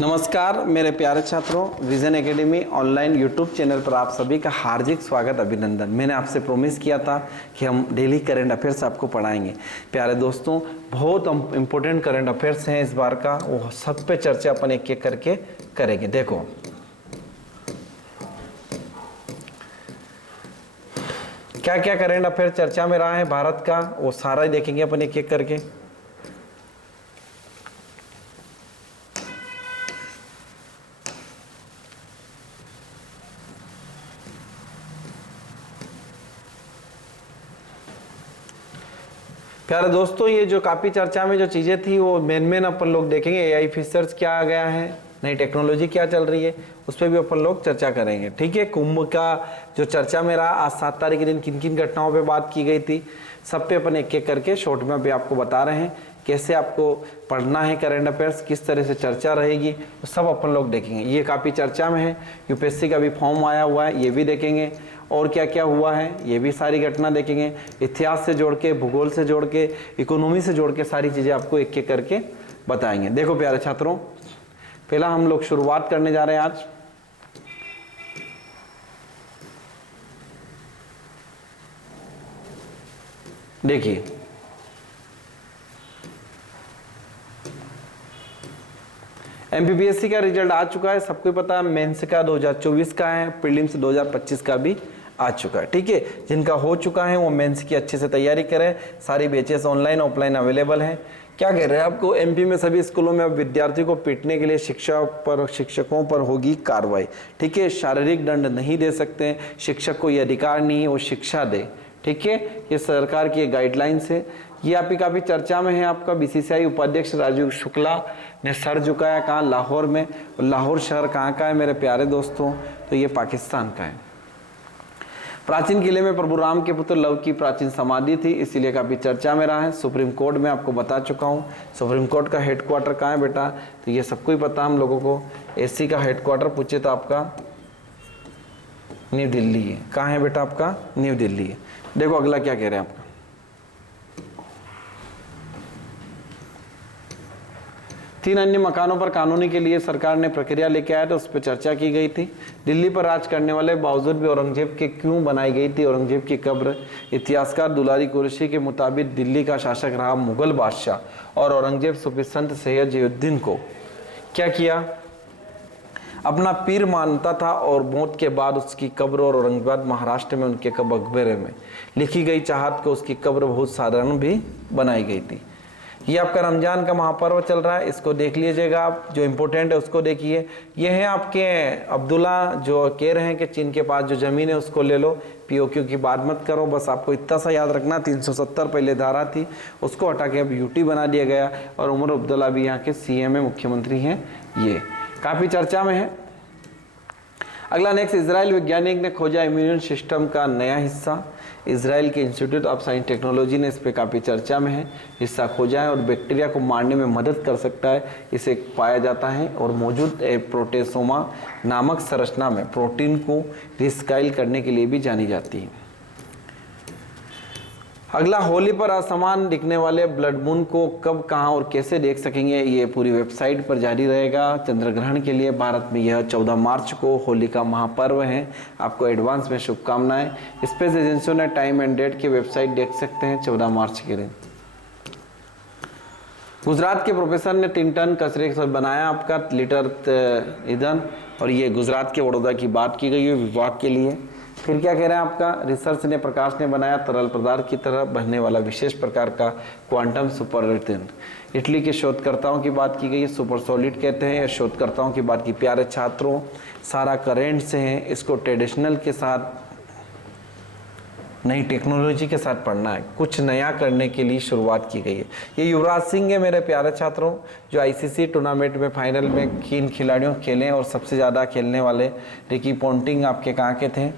नमस्कार मेरे प्यारे छात्रों, vision academy online YouTube channel पर आप सभी का हार्दिक स्वागत, अभिनंदन। मैंने आपसे प्रॉमिस किया था कि हम डेली करंट अफेयर्स आपको पढ़ाएंगे। प्यारे दोस्तों, बहुत इंपॉर्टेंट करंट अफेयर्स हैं इस बार का, वो सब पे चर्चा अपन एक एक करके करेंगे। देखो, क्या क्या करंट अफेयर चर्चा में रहा है भारत का, वो सारा ही देखेंगे अपन एक एक करके। प्यारे दोस्तों, ये जो काफी चर्चा में जो चीजें थी वो मेन अपन लोग देखेंगे। एआई फीचर्स क्या आ गया है, नई टेक्नोलॉजी क्या चल रही है, उस पर भी अपन लोग चर्चा करेंगे। ठीक है, कुंभ का जो चर्चा में रहा, आज 7 तारीख के दिन किन किन घटनाओं पे बात की गई थी, सब पे अपन एक एक करके शॉर्ट में भी आपको बता रहे हैं कैसे आपको पढ़ना है करंट अफेयर्स, किस तरह से चर्चा रहेगी, वो सब अपन लोग देखेंगे। ये काफ़ी चर्चा में है, यूपीएससी का भी फॉर्म आया हुआ है, ये भी देखेंगे। और क्या क्या हुआ है ये भी सारी घटना देखेंगे। इतिहास से जोड़ के, भूगोल से जोड़ के, इकोनॉमी से जोड़ के सारी चीज़ें आपको एक एक करके बताएंगे। देखो प्यारे छात्रों, पहला हम लोग शुरुआत करने जा रहे हैं आज। देखिए, एमपीपीएससी का रिजल्ट आ चुका है, सबको पता है। मेंस का 2024 का है, प्रीलिम्स 2025 का भी आ चुका है। ठीक है, जिनका हो चुका है वो मेंस की अच्छे से तैयारी करें। सारी बैचेस ऑनलाइन ऑफलाइन अवेलेबल हैं। क्या कह रहे हैं आपको, एमपी में सभी स्कूलों में अब विद्यार्थियों को पीटने के लिए शिक्षकों पर होगी कार्रवाई। ठीक है, शारीरिक दंड नहीं दे सकते, शिक्षक को ये अधिकार नहीं है वो शिक्षा दे। ठीक है, ये सरकार की गाइडलाइंस है। ये आपकी काफ़ी चर्चा में है। आपका बीसीसीआई उपाध्यक्ष राजीव शुक्ला ने सर झुकाया, कहाँ, लाहौर में। लाहौर शहर कहाँ का है मेरे प्यारे दोस्तों, तो ये पाकिस्तान का है। प्राचीन किले में प्रभु राम के पुत्र लव की प्राचीन समाधि थी, इसीलिए काफ़ी चर्चा में रहा है। सुप्रीम कोर्ट में आपको बता चुका हूँ। सुप्रीम कोर्ट का हेडक्वार्टर कहाँ है बेटा, तो ये सबको ही पता हम लोगों को। एसी का हेडक्वार्टर पूछे तो आपका न्यू दिल्ली है। कहाँ है बेटा आपका, न्यू दिल्ली है। देखो अगला क्या कह रहे हैं आपका, 3 अन्य मकानों पर कानूनी के लिए सरकार ने प्रक्रिया लेके आया था, उस पर चर्चा की गई थी। दिल्ली पर राज करने वाले बावजूद भी औरंगजेब के क्यों बनाई गई थी औरंगजेब की कब्र। इतिहासकार दुलारी कुरैशी के मुताबिक दिल्ली का शासक रहा मुगल बादशाह, और औरंगजेब सूफी संत सैयद जयुद्दीन को क्या किया, अपना पीर मानता था, और मौत के बाद उसकी कब्र और औरंगाबाद महाराष्ट्र में उनके मकबरे में लिखी गई चाहत को उसकी कब्र बहुत साधारण भी बनाई गई थी। ये आपका रमजान का महापर्व चल रहा है, इसको देख लीजिएगा आप, जो इम्पोर्टेंट है उसको देखिए। ये हैं आपके अब्दुल्ला, जो कह रहे हैं कि चीन के पास जो ज़मीन है उसको ले लो, पीओक्यू की बात मत करो। बस आपको इतना सा याद रखना, 370 पहले धारा थी, उसको हटा के अब यूटी बना दिया गया, और उमर अब्दुल्ला भी यहाँ के सीएम है, मुख्यमंत्री हैं। ये काफ़ी चर्चा में है। अगला नेक्स्ट, इजराइल वैज्ञानिक ने खोजा इम्यून सिस्टम का नया हिस्सा। इजराइल के इंस्टीट्यूट ऑफ साइंस टेक्नोलॉजी ने इस पे काफ़ी चर्चा में है, हिस्सा खोजा है और बैक्टीरिया को मारने में मदद कर सकता है, इसे पाया जाता है। और मौजूद प्रोटेसोमा नामक संरचना में प्रोटीन को रिस्काइल करने के लिए भी जानी जाती है। अगला, होली पर असमान दिखने वाले ब्लड मून को कब, कहां और कैसे देख सकेंगे, ये पूरी वेबसाइट पर जारी रहेगा। चंद्र ग्रहण के लिए भारत में यह 14 मार्च को होली का महापर्व है। आपको एडवांस में शुभकामनाएं। स्पेस एजेंसियों ने टाइम एंड डेट की वेबसाइट देख सकते हैं 14 मार्च के दिन। गुजरात के प्रोफेसर ने 3 टन कचरे से बनाया आपका लीटर ईंधन, और ये गुजरात के वडोदरा की बात की गई है विभाग के लिए। फिर क्या कह रहे हैं आपका, रिसर्च ने प्रकाश ने बनाया तरल पदार्थ की तरह बहने वाला विशेष प्रकार का क्वांटम सुपर ईंधन। इटली के शोधकर्ताओं की बात की गई है, सुपर सॉलिड कहते हैं। शोधकर्ताओं की बात की। प्यारे छात्रों, सारा करेंट से है, इसको ट्रेडिशनल के साथ, नई टेक्नोलॉजी के साथ पढ़ना है। कुछ नया करने के लिए शुरुआत की गई है। ये युवराज सिंह है मेरे प्यारे छात्रों, जो आईसीसी टूर्नामेंट में फाइनल में किन खिलाड़ियों खेले, और सबसे ज़्यादा खेलने वाले रिकी पोंटिंग आपके कहाँ के थे,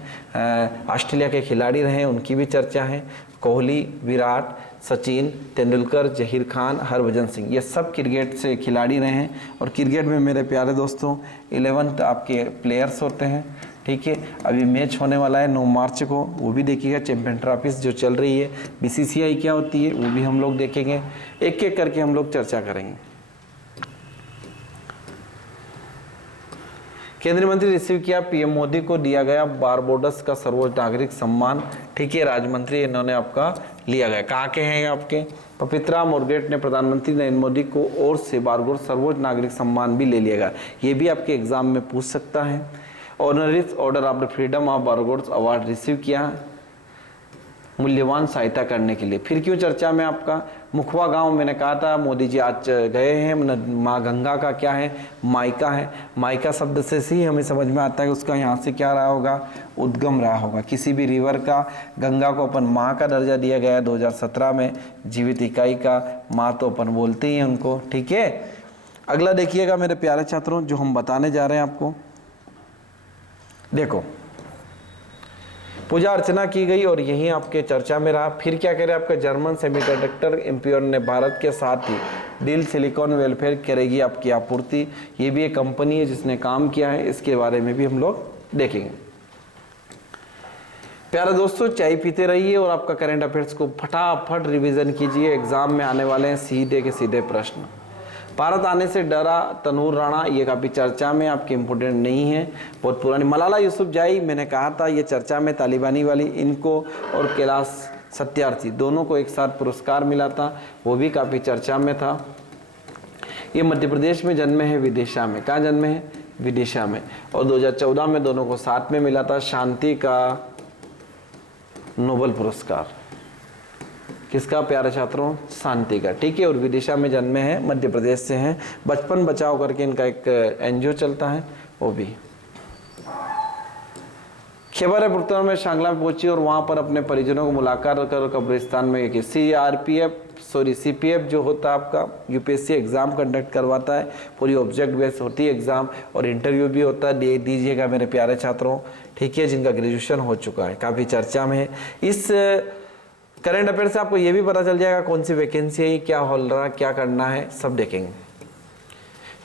ऑस्ट्रेलिया के खिलाड़ी रहे, उनकी भी चर्चा है। कोहली, विराट, सचिन तेंदुलकर, जहीर खान, हरभजन सिंह, ये सब क्रिकेट से खिलाड़ी रहे हैं। और क्रिकेट में मेरे प्यारे दोस्तों 11 आपके प्लेयर्स होते हैं। ठीक है, अभी मैच होने वाला है 9 मार्च को, वो भी देखिएगा। चैंपियन ट्रॉफीज जो चल रही है, बीसीसीआई क्या होती है वो भी हम लोग देखेंगे। एक एक करके हम लोग चर्चा करेंगे। केंद्रीय मंत्री रिसीव किया पीएम मोदी को दिया गया बारबोडस का सर्वोच्च नागरिक सम्मान। ठीक है, राज्य मंत्री इन्होंने आपका लिया गया। कहाँ के हैं आपके? पवित्रा मोरगेट ने प्रधानमंत्री नरेंद्र मोदी को और से बारबोडस सर्वोच्च नागरिक सम्मान भी ले लिएगा। ये भी आपके एग्जाम में पूछ सकता है। Honorary order of the freedom of Barbados award receive किया मूल्यवान सहायता करने के लिए। फिर क्यों चर्चा में आपका? मुखवा गांव, मैंने कहा था मोदी जी आज गए हैं। माँ गंगा का क्या है? मायका है। मायका शब्द से ही हमें समझ में आता है उसका यहाँ से क्या रहा होगा? उद्गम रहा होगा। किसी भी रिवर का, गंगा को अपन माँ का दर्जा दिया गया है 2017 में, जीवित इकाई का माँ तो अपन बोलते ही हैं उनको। ठीक है, अगला देखिएगा मेरे प्यारे छात्रों जो हम बताने जा रहे हैं आपको। देखो, पूजा अर्चना की गई और यही आपके चर्चा में रहा। फिर क्या करें आपका? जर्मन सेमीकंडक्टर इंपियर ने भारत के साथ ही डील सिलिकॉन वेलफेयर करेगी आपकी आपूर्ति। ये भी एक कंपनी है जिसने काम किया है, इसके बारे में भी हम लोग देखेंगे। प्यारे दोस्तों, चाय पीते रहिए और आपका करंट अफेयर्स को फटाफट रिवीजन कीजिए। एग्जाम में आने वाले हैं सीधे के सीधे प्रश्न। भारत आने से डरा तनूर राणा, ये काफ़ी चर्चा में, आपके इम्पोर्टेंट नहीं है, बहुत पुरानी। मलाला यूसुफजाई, मैंने कहा था ये चर्चा में, तालिबानी वाली, इनको और कैलाश सत्यार्थी दोनों को एक साथ पुरस्कार मिला था, वो भी काफ़ी चर्चा में था। ये मध्य प्रदेश में जन्मे हैं, विदिशा में। कहाँ जन्मे हैं? विदिशा में। और 2014 में दोनों को साथ में मिला था शांति का नोबेल पुरस्कार। किसका प्यारे छात्रों? शांति का। ठीक है, और विदिशा में जन्मे हैं, मध्य प्रदेश से हैं। बचपन बचाओ करके इनका एक एनजीओ चलता है, वो भी। खैबर पुख्तनख्वा में शांगला में पहुंची और वहां पर अपने परिजनों को मुलाकात कर कब्रिस्तान में की। सीपीएफ जो होता है आपका यूपीएससी एग्जाम कंडक्ट करवाता है, पूरी ऑब्जेक्ट बेस्ड होती है एग्जाम, और इंटरव्यू भी होता है, दे दीजिएगा मेरे प्यारे छात्रों। ठीक है, जिनका ग्रेजुएशन हो चुका है, काफ़ी चर्चा में है। इस करंट अफेयर से आपको ये भी पता चल जाएगा कौन सी वैकेंसी है, क्या हो रहा है, क्या करना है, सब देखेंगे।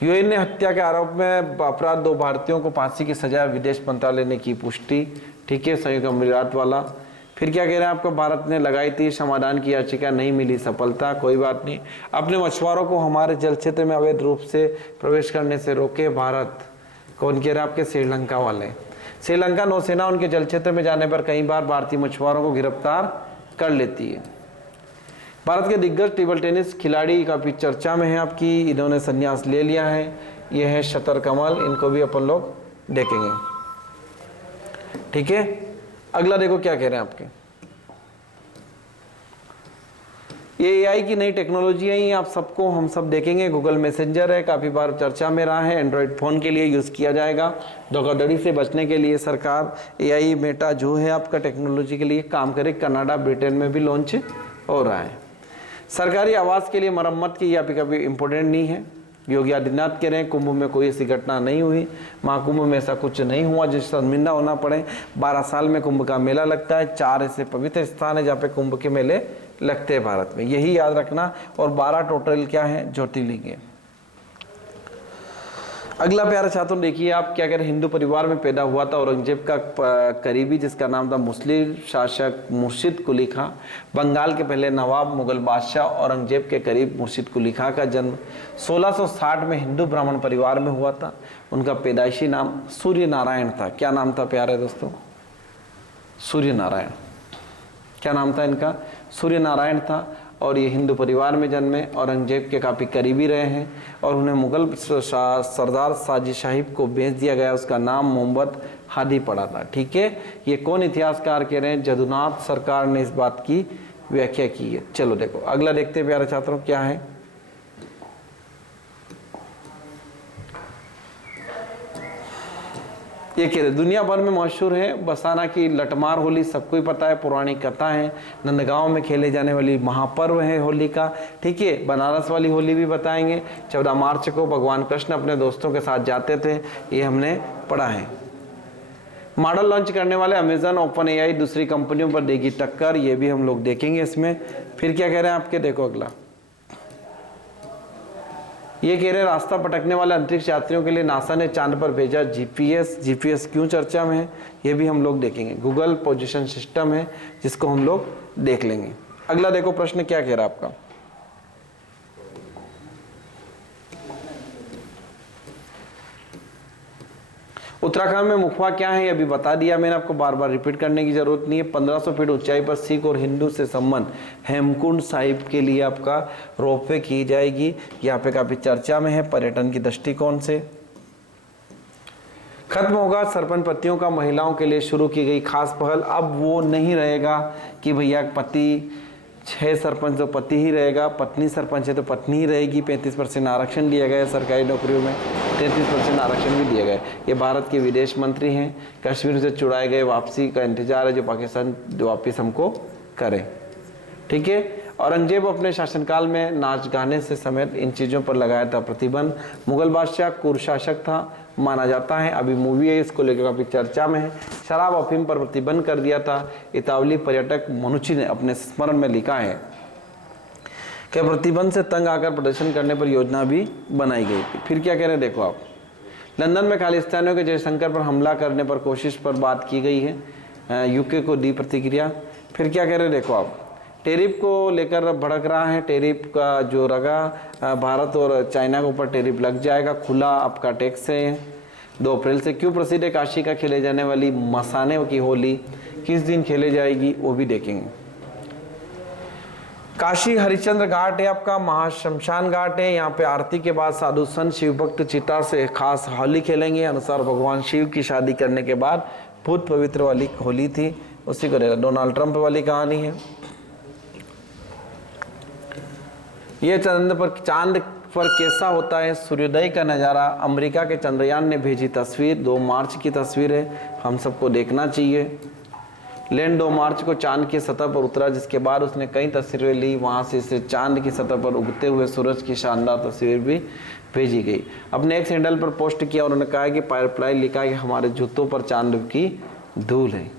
यूएन ने हत्या के आरोप में अपराध 2 भारतीयों को फांसी की सजा, विदेश मंत्रालय ने की पुष्टि। ठीक है, संयुक्त अमीरात वाला। फिर क्या कह रहे हैं आपको? भारत ने लगाई थी समाधान की याचिका, नहीं मिली सफलता, कोई बात नहीं। अपने मछुआरों को हमारे जल क्षेत्र में अवैध रूप से प्रवेश करने से रोके भारत। कौन कह रहे हैं आपके? श्रीलंका वाले। श्रीलंका नौसेना उनके जल क्षेत्र में जाने पर कई बार भारतीय मछुआरों को गिरफ्तार कर लेती है। भारत के दिग्गज टेबल टेनिस खिलाड़ी काफ़ी चर्चा में है आपकी, इन्होंने संन्यास ले लिया है। यह है शतर कमल, इनको भी अपन लोग देखेंगे। ठीक है, अगला देखो क्या कह रहे हैं आपके। ये एआई की नई टेक्नोलॉजी है, ये आप सबको हम सब देखेंगे। गूगल मैसेंजर है, काफ़ी बार चर्चा में रहा है, एंड्रॉयड फ़ोन के लिए यूज़ किया जाएगा। धोखाधड़ी से बचने के लिए सरकार एआई मेटा जो है आपका टेक्नोलॉजी के लिए काम करे, कनाडा ब्रिटेन में भी लॉन्च हो रहा है। सरकारी आवास के लिए मरम्मत की, यहाँ पे कभी इम्पोर्टेंट नहीं है। योगी आदित्यनाथ कह रहे हैं कुंभ में कोई ऐसी घटना नहीं हुई, महाकुंभ में ऐसा कुछ नहीं हुआ जिससे शर्मिंदा होना पड़े। 12 साल में कुंभ का मेला लगता है, 4 ऐसे पवित्र स्थान है जहाँ पे कुंभ के मेले लगते हैं भारत में, यही याद रखना। और 12 टोटल क्या है? ज्योतिर्लिंग है। अगला प्यारे छात्रों देखिए आप क्या कह रहे हैं। हिंदू परिवार में पैदा हुआ था औरंगजेब का करीबी, जिसका नाम था मुस्लिम शासक मुर्शिद कुली खां। बंगाल के पहले नवाब मुगल बादशाह औरंगजेब के करीब मुर्शिद कुली खां का जन्म 1660 में हिंदू ब्राह्मण परिवार में हुआ था। उनका पैदाइशी नाम सूर्य नारायण था। क्या नाम था प्यारे दोस्तों? सूर्य नारायण। क्या नाम था इनका? सूर्य नारायण था। और ये हिंदू परिवार में जन्मे, औरंगजेब के काफ़ी करीबी रहे हैं और उन्हें मुगल सरदार साजिद साहिब को बेच दिया गया, उसका नाम मोहम्मद हादी पड़ा था। ठीक है, ये कौन इतिहासकार कह रहे हैं? जदुनाथ सरकार ने इस बात की व्याख्या की है। चलो देखो अगला देखते हैं प्यारे छात्रों क्या है। ये कह रहे दुनिया भर में मशहूर है बसाना की लटमार होली, सबको ही पता है, पौराणिक कथा है। नंदगांव में खेले जाने वाली महापर्व है होली का। ठीक है, बनारस वाली होली भी बताएंगे। 14 मार्च को भगवान कृष्ण अपने दोस्तों के साथ जाते थे, ये हमने पढ़ा है। मॉडल लॉन्च करने वाले अमेजन ओपन एआई दूसरी कंपनियों पर देगी टक्कर, ये भी हम लोग देखेंगे इसमें। फिर क्या कह रहे हैं आपके, देखो अगला ये कह रहे हैं रास्ता भटकने वाले अंतरिक्ष यात्रियों के लिए नासा ने चांद पर भेजा जीपीएस क्यों चर्चा में है, ये भी हम लोग देखेंगे। गूगल पोजीशन सिस्टम है जिसको हम लोग देख लेंगे। अगला देखो प्रश्न क्या कह रहा है आपका। उत्तराखंड में मुखवा क्या है, अभी बता दिया मैंने आपको, बार बार रिपीट करने की जरूरत नहीं है। 1500 फीट ऊंचाई पर सिख और हिंदू से संबंध हेमकुंड साहिब के लिए आपका रोपवे की जाएगी। यहाँ पे काफी चर्चा में है पर्यटन की दृष्टिकोण से। खत्म होगा सरपंच पतियों का महिलाओं के लिए शुरू की गई खास पहल। अब वो नहीं रहेगा कि भैया पति 6 सरपंच तो पति ही रहेगा, पत्नी सरपंच है तो पत्नी ही रहेगी। 35% आरक्षण दिया गया है सरकारी नौकरियों में, 33% आरक्षण भी दिया गया है। ये भारत के विदेश मंत्री हैं। कश्मीर से छुड़ाए गए वापसी का इंतजार है जो पाकिस्तान वापस हमको करे। ठीक है। औरंगजेब अपने शासनकाल में नाच गाने से समेत इन चीज़ों पर लगाया था प्रतिबंध। मुगल बादशाह कुशासक था माना जाता है। अभी मूवी है, इसको लेकर काफी चर्चा में है। शराब अफीम पर प्रतिबंध कर दिया था। इतावली पर्यटक मनुची ने अपने स्मरण में लिखा है कि प्रतिबंध से तंग आकर प्रदर्शन करने पर योजना भी बनाई गई थी। फिर क्या कह रहे हैं देखो आप, लंदन में खालिस्तानियों के जयशंकर पर हमला करने पर कोशिश पर बात की गई है। यूके को दी प्रतिक्रिया। फिर क्या कह रहे हैं देखो आप, टेरिफ को लेकर भड़क रहा है। टेरिफ का जो रगा भारत और चाइना के ऊपर टेरिफ लग जाएगा, खुला आपका टैक्स है 2 अप्रैल से। क्यों प्रसिद्ध है काशी का खेले जाने वाली मसाने की होली, किस दिन खेले जाएगी वो भी देखेंगे। काशी हरिश्चंद्र घाट है आपका, महाशमशान घाट है। यहाँ पे आरती के बाद साधु संत शिव भक्त चिता से खास होली खेलेंगे। अनुसार भगवान शिव की शादी करने के बाद भूत पवित्र वाली होली थी, उसी को डोनाल्ड ट्रंप वाली कहानी है। ये चांद पर कैसा होता है सूर्योदय का नज़ारा। अमेरिका के चंद्रयान ने भेजी तस्वीर, 2 मार्च की तस्वीर है, हम सबको देखना चाहिए। लैंड 2 मार्च को चांद की सतह पर उतरा, जिसके बाद उसने कई तस्वीरें ली। वहाँ से इसे चांद की सतह पर उगते हुए सूरज की शानदार तस्वीर भी भेजी गई। अपने एक हैंडल पर पोस्ट किया, उन्होंने कहा कि पायरफ्लाई लिखा है कि हमारे जूतों पर चांद की धूल है।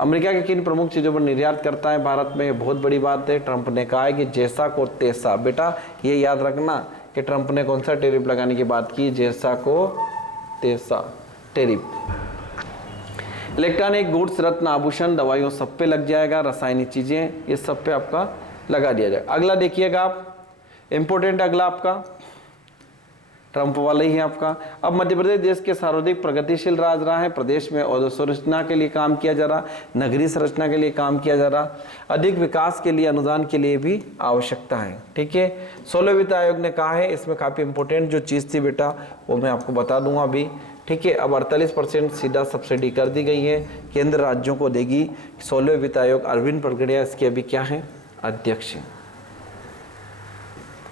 अमेरिका की किन प्रमुख चीज़ों पर निर्यात करता है भारत में, ये बहुत बड़ी बात है। ट्रंप ने कहा है कि जैसा को तैसा। बेटा ये याद रखना कि ट्रंप ने कौन सा टेरिफ लगाने की बात की, जैसा को तैसा टेरिफ। इलेक्ट्रॉनिक गुड्स, रत्न आभूषण, दवाइयों सब पे लग जाएगा। रासायनिक चीज़ें ये सब पे आपका लगा दिया जाएगा। अगला देखिएगा आप, इम्पोर्टेंट अगला आपका ट्रंप वाला ही है आपका। अब मध्य प्रदेश देश के सर्वाधिक प्रगतिशील राज्य रहा है। प्रदेश में अधोसंरचना के लिए काम किया जा रहा, नगरीय संरचना के लिए काम किया जा रहा, अधिक विकास के लिए अनुदान के लिए भी आवश्यकता है। ठीक है। 16वें वित्त आयोग ने कहा है, इसमें काफ़ी इंपॉर्टेंट जो चीज़ थी बेटा वो मैं आपको बता दूंगा अभी। ठीक है। अब 48% सीधा सब्सिडी कर दी गई है, केंद्र राज्यों को देगी। 16वें वित्त आयोग अरविंद पटगड़िया इसके अभी क्या है, अध्यक्ष हैं।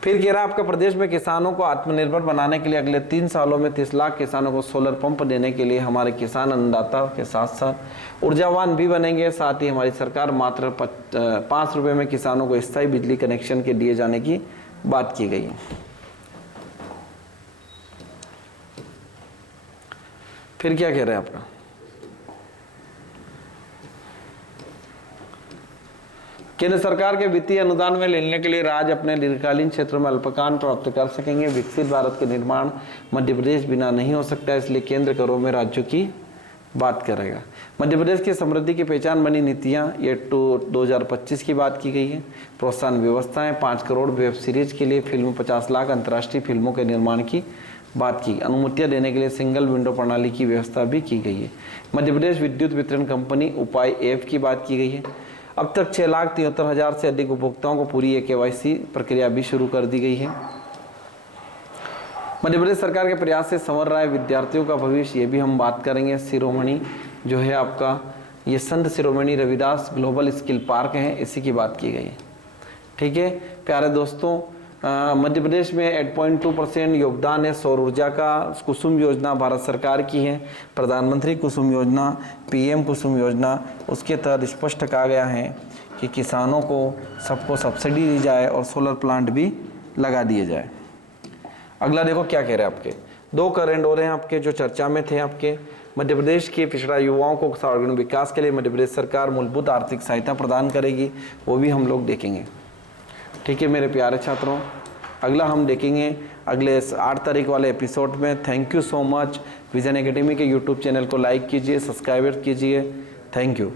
फिर कह रहा आपका प्रदेश में किसानों को आत्मनिर्भर बनाने के लिए अगले 3 सालों में 30 लाख किसानों को सोलर पंप देने के लिए हमारे किसान अन्नदाता के साथ साथ ऊर्जावान भी बनेंगे। साथ ही हमारी सरकार मात्र 5 रुपये में किसानों को स्थायी बिजली कनेक्शन के दिए जाने की बात की गई है। फिर क्या कह रहे हैं आपका, केंद्र सरकार के वित्तीय अनुदान में लेने के लिए राज्य अपने दीर्घकालीन क्षेत्रों में अल्पकान प्राप्त कर सकेंगे। विकसित भारत के निर्माण मध्य प्रदेश बिना नहीं हो सकता, इसलिए केंद्र करों में राज्यों की बात करेगा। मध्य प्रदेश की समृद्धि की पहचान बनी नीतियाँ, ये 2025 की बात की गई है। प्रोत्साहन व्यवस्थाएं, 5 करोड़ वेब सीरीज के लिए फिल्म, 50 लाख अंतर्राष्ट्रीय फिल्मों के निर्माण की बात की। अनुमतियां देने के लिए सिंगल विंडो प्रणाली की व्यवस्था भी की गई है। मध्य प्रदेश विद्युत वितरण कंपनी उपाय ऐप की बात की गई है। अब तक 6,73,000 से अधिक उपभोक्ताओं को पूरी KYC प्रक्रिया भी शुरू कर दी गई है। मध्य प्रदेश सरकार के प्रयास से संवर रहा है विद्यार्थियों का भविष्य, ये भी हम बात करेंगे। शिरोमणि जो है आपका, ये Sant Shiromani Ravidas global skill park है, इसी की बात की गई है। ठीक है प्यारे दोस्तों, मध्य प्रदेश में 8.2% योगदान है सौर ऊर्जा का। कुसुम योजना भारत सरकार की है, प्रधानमंत्री कुसुम योजना, PM कुसुम योजना, उसके तहत स्पष्ट कहा गया है कि किसानों को सबको सब्सिडी दी जाए और सोलर प्लांट भी लगा दिए जाए। अगला देखो क्या कह रहे हैं आपके, 2 करंट हो रहे हैं आपके जो चर्चा में थे आपके। मध्य प्रदेश के पिछड़ा युवाओं को सर्वांगीण विकास के लिए मध्य प्रदेश सरकार मूलभूत आर्थिक सहायता प्रदान करेगी, वो भी हम लोग देखेंगे। ठीक है मेरे प्यारे छात्रों, अगला हम देखेंगे अगले 8 तारीख वाले एपिसोड में। Thank you so much. Vision academy के यूट्यूब चैनल को लाइक कीजिए, सब्सक्राइब कीजिए। Thank you.